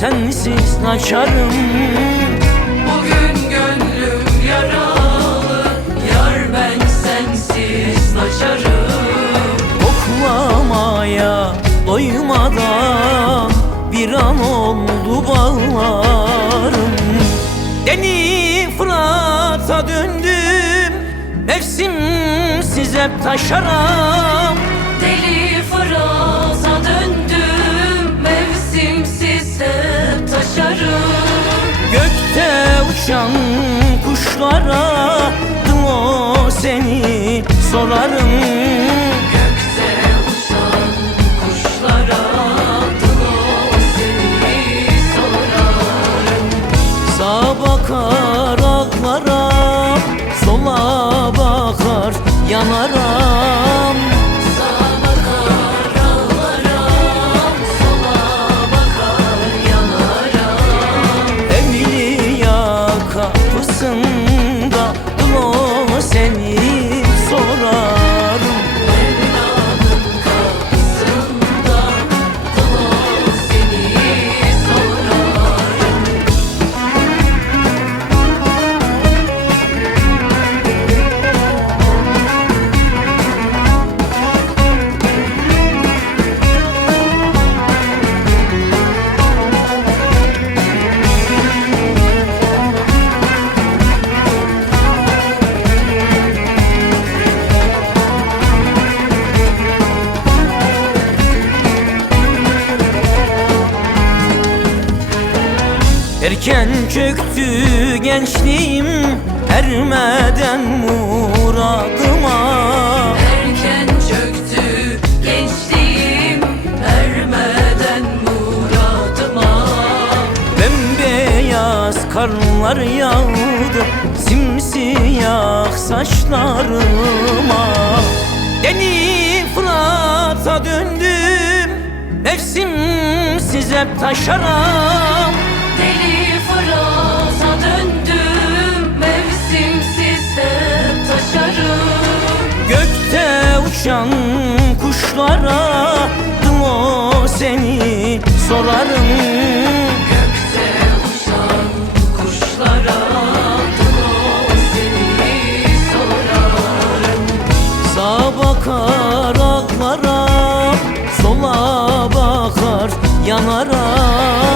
sensiz açarım. Bugün gönlüm yaralı, yar ben sensiz açarım. Koklamaya doymadan bir an oldu bağlarım. Deli Fırat'a döndüm, mevsimsiz hep taşaram. Deli Fırat'a döndüm, mevsimsiz hep taşarım. Gökte uçan kuşlara o seni sorarım. Gökte uçan kuşlara o seni sorarım. Sağa bakar ağlarım, sola bakar yanarım. Sağa bakar ağlarım, sola bakar yanarım. Evliya kapısında o seni sorarım. Mevla'nın kapısında o seni sorarım. Erken çöktü gençliğim, ermeden muradıma. Erken çöktü gençliğim, ermeden muradıma. Bembeyaz karlar yağdı simsiyah saçlarıma. Deli Fırat'a döndüm, mevsimsiz hep taşaram. Deli Fırat'a döndüm, mevsimsiz hep taşarım. Gökte uçan kuşlara o seni sorarım. Gökte uçan kuşlara o seni sorarım. Sağa bakar ağlarım, sola bakar yanarım.